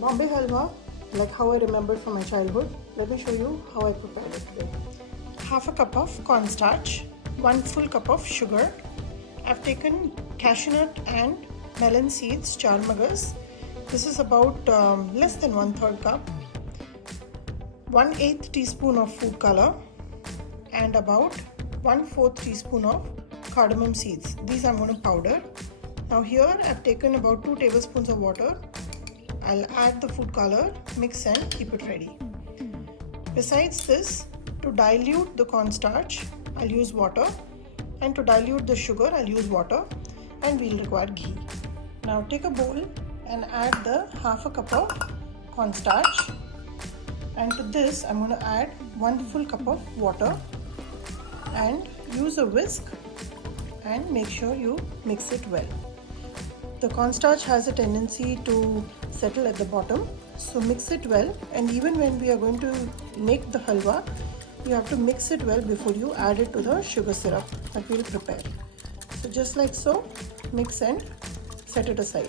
Bombay Halwa, like how I remember from my childhood. Let me show you how I prepared it today. Half a cup of cornstarch, 1 full cup of sugar. I've taken cashew nut and melon seeds, charmagas. This is about less than 1/3 cup. 1/8 teaspoon of food color and about 1/4 teaspoon of cardamom seeds. These I'm going to powder. Now here I've taken about 2 tablespoons of water. I'll add the food color, mix and keep it ready. Besides this, to dilute the cornstarch, I'll use water, and to dilute the sugar, I'll use water, and we'll require ghee. Now take a bowl and add the half a cup of cornstarch, and to this I'm going to add 1 full cup of water and use a whisk and make sure you mix it well. The cornstarch has a tendency to settle at the bottom, so mix it well, and even when we are going to make the halwa, you have to mix it well before you add it to the sugar syrup that we'll prepare. So just like so, mix and set it aside.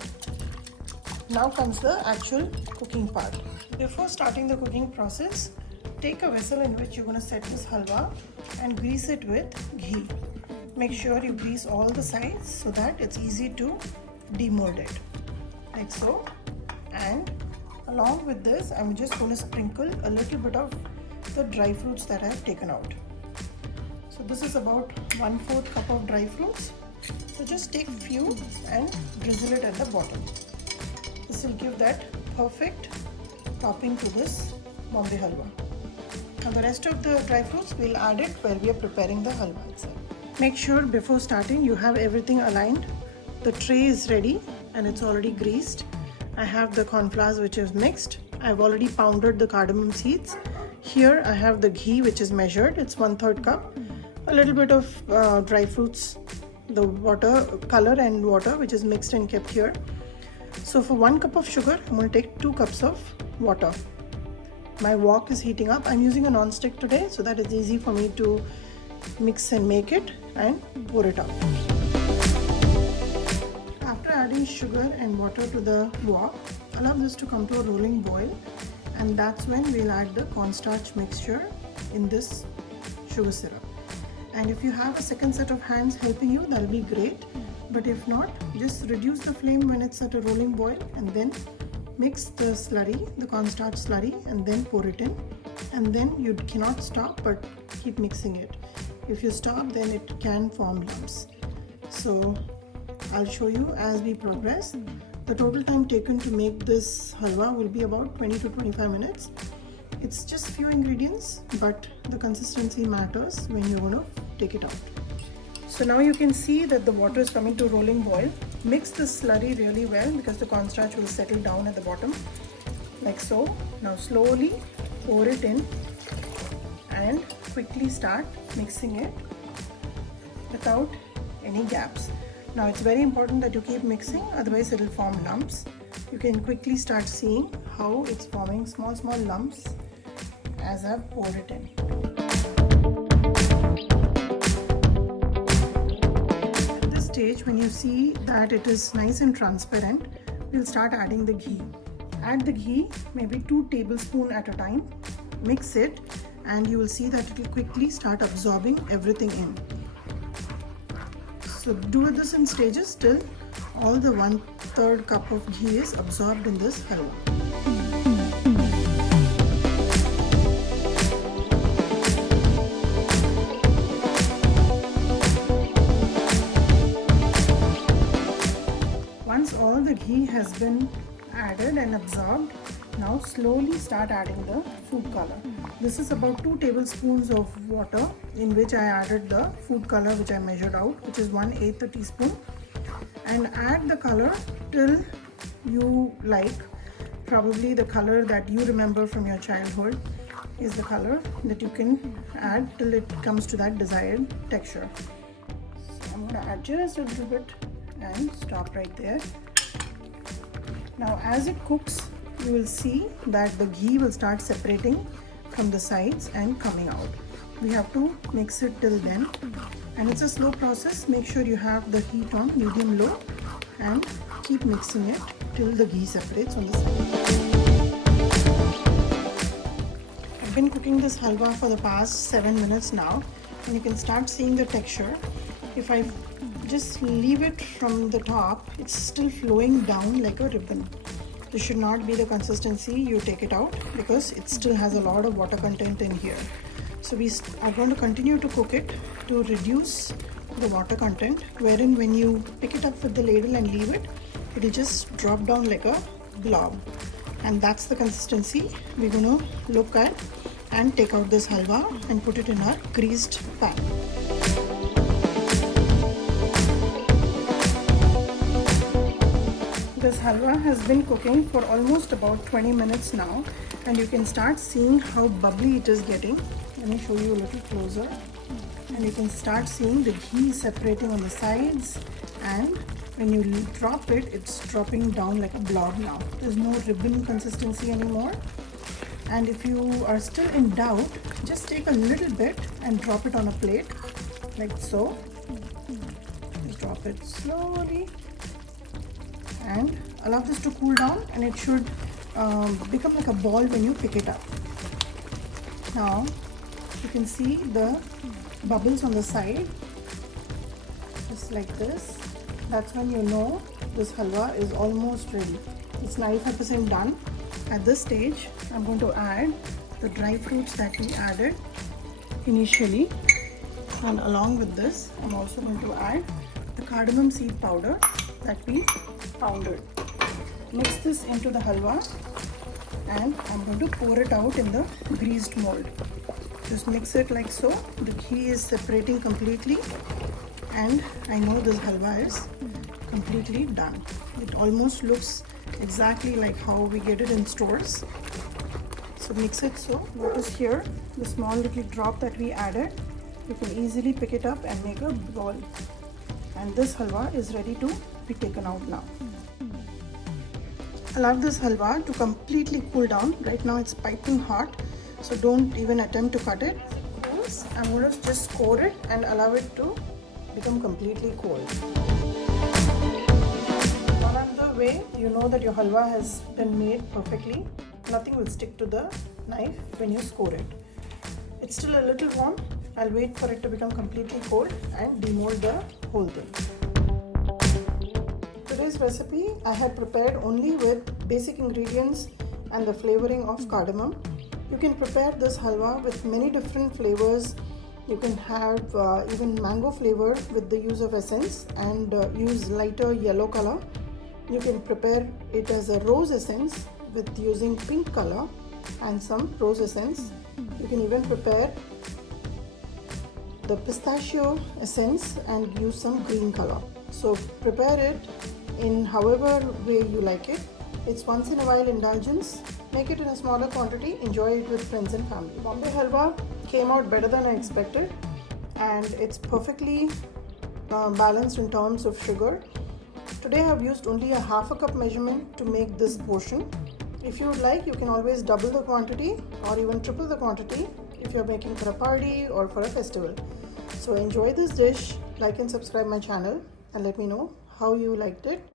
Now comes the actual cooking part. Before starting the cooking process, take a vessel in which you're going to set this halwa and grease it with ghee. Make sure you grease all the sides so that it's easy to demold it, like so. And along with this, I'm just going to sprinkle a little bit of the dry fruits that I have taken out. So this is about 1/4 cup of dry fruits. So just take few and drizzle it at the bottom. This will give that perfect topping to this Bombay Halwa. Now the rest of the dry fruits we'll add it while we are preparing the halwa itself. Make sure before starting you have everything aligned. The tray is ready and it's already greased. I have the cornflowers which is mixed. I've already pounded the cardamom seeds. Here I have the ghee which is measured. It's 1/3 cup. A little bit of dry fruits, the water, color and water which is mixed and kept here. So for 1 cup of sugar, I'm going to take 2 cups of water. My wok is heating up. I'm using a non-stick today so that it's easy for me to mix and make it and pour it out. After adding sugar and water to the wok, allow this to come to a rolling boil, and that's when we'll add the cornstarch mixture in this sugar syrup. And if you have a second set of hands helping you, that'll be great. But if not, just reduce the flame when it's at a rolling boil and then mix the slurry, the cornstarch slurry, and then pour it in. And then you cannot stop but keep mixing it. If you stop, then it can form lumps. So I'll show you as we progress. The total time taken to make this halwa will be about 20 to 25 minutes. It's just few ingredients, but the consistency matters when you're going to take it out. So now you can see that the water is coming to rolling boil. Mix the slurry really well because the cornstarch will settle down at the bottom, like so. Now slowly pour it in and quickly start mixing it without any gaps. Now it's very important that you keep mixing, otherwise it will form lumps. You can quickly start seeing how it's forming small lumps as I've poured it in. At this stage, when you see that it is nice and transparent, we'll start adding the ghee. Add the ghee, maybe 2 tablespoons at a time. Mix it and you will see that it will quickly start absorbing everything in. So do this in stages till all the 1/3 cup of ghee is absorbed in this halwa. Once all the ghee has been added and absorbed, now slowly start adding the food color. This is about 2 tablespoons of water in which I added the food color which I measured out, which is 1/8 a teaspoon, and add the color till you like. Probably the color that you remember from your childhood is the color that you can add till it comes to that desired texture. So I'm going to add just a little bit and stop right there. Now as it cooks, you will see that the ghee will start separating from the sides and coming out. We have to mix it till then, and it's a slow process. Make sure you have the heat on medium low and keep mixing it till the ghee separates on the side. I've been cooking this halwa for the past 7 minutes now, and you can start seeing the texture. If I just leave it from the top, it's still flowing down like a ribbon. This should not be the consistency. You take it out because it still has a lot of water content in here. So we are going to continue to cook it to reduce the water content, wherein when you pick it up with the ladle and leave it, it will just drop down like a blob. And that's the consistency we're going to look at and take out this halwa and put it in our greased pan. This halwa has been cooking for almost about 20 minutes now, and you can start seeing how bubbly it is getting. Let me show you a little closer. And you can start seeing the ghee separating on the sides, and when you drop it, it's dropping down like a blob now. There's no ribbon consistency anymore. And if you are still in doubt, just take a little bit and drop it on a plate like so. Just drop it slowly and allow this to cool down, and it should become like a ball when you pick it up. Now you can see the bubbles on the side, just like this. That's when you know this halwa is almost ready. It's 95% done. At this stage, I'm going to add the dry fruits that we added initially, and along with this, I'm also going to add the cardamom seed powder that we pounded. Mix this into the halwa, and I'm going to pour it out in the greased mold. Just mix it like so. The ghee is separating completely, and I know this halwa is completely done. It almost looks exactly like how we get it in stores. So mix it so. Notice here the small little drop that we added. You can easily pick it up and make a ball. And this halwa is ready to be taken out now. Allow this halwa to completely cool down. Right now it's piping hot, so don't even attempt to cut it. I'm going to just score it and allow it to become completely cold. One other way you know that your halwa has been made perfectly, nothing will stick to the knife when you score it. It's still a little warm. I'll wait for it to become completely cold and demold the whole thing. Today's recipe I had prepared only with basic ingredients and the flavoring of cardamom. You can prepare this halwa with many different flavors. You can have even mango flavor with the use of essence and use lighter yellow color. You can prepare it as a rose essence with using pink color and some rose essence. You can even prepare the pistachio essence and use some green color. So prepare it in however way you like it. It's once in a while indulgence. Make it in a smaller quantity. Enjoy it with friends and family. Bombay Halwa came out better than I expected, and it's perfectly balanced in terms of sugar. Today I have used only a half a cup measurement to make this portion. If you would like, you can always double the quantity or even triple the quantity if you're making for a party or for a festival. So enjoy this dish, like and subscribe my channel, and let me know how you liked it.